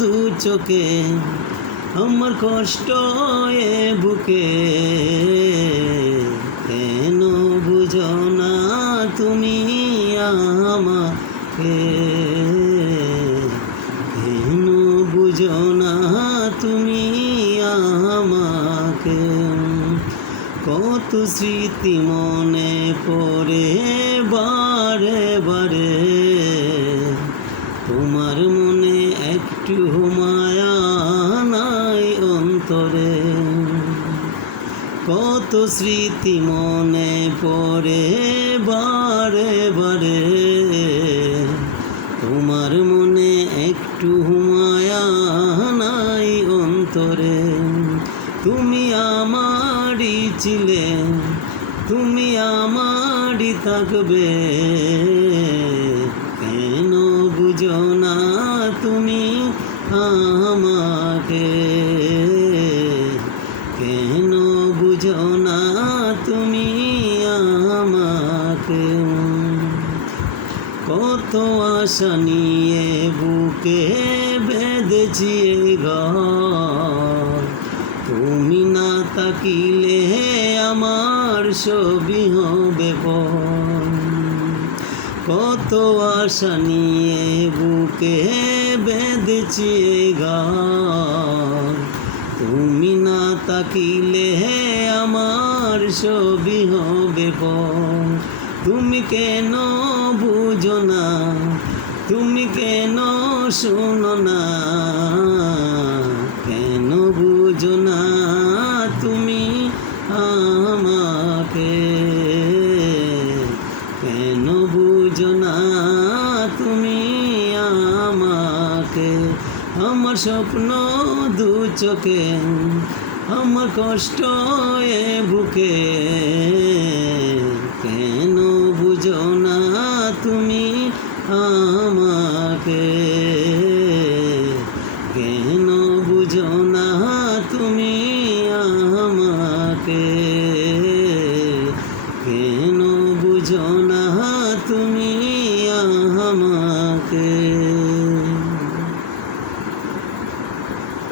দু চোখে, আমার কষ্ট এ বুকে, কেন বুঝো না তুমি আমাকে, কেন বুঝো না তুমি আমাকে। কত স্মৃতি মনে পড়ে বারে বারে, তোমার মনে একটু মায়া নাই অন্তরে। কত স্মৃতি মনে পড়ে বারে বারে, তোমার মনে একটু মায়া নাই অন্তরে। তুমি আমারই ছিলে, তুমি আমারই থাকবে, কেন বুঝো না তুমি আমাকে, কেন বুঝো না তুমি আমাকে। কত আশা নিয়ে বুকে বেঁধেছি ঘর, তুমি না তাকিলে আমার ছবি হবে পর। কত আশা নিয়ে বুকে বেঁধেছি ঘর, তুমি না তাকিলে আমার ছবি হবে পর। তুমি কেন বুঝো না, তুমি কেন শোনো না, কেন বুঝো না তুমি আমাকে, কেন বুঝো না তুমি আমাকে। আমার স্বপ্ন দু চোখে, আমার কষ্ট এ বুকে, কেন বুঝো না তুমি আমাকে, কেন বুঝো না তুমি আমাকে, কেন বুঝো না তুমি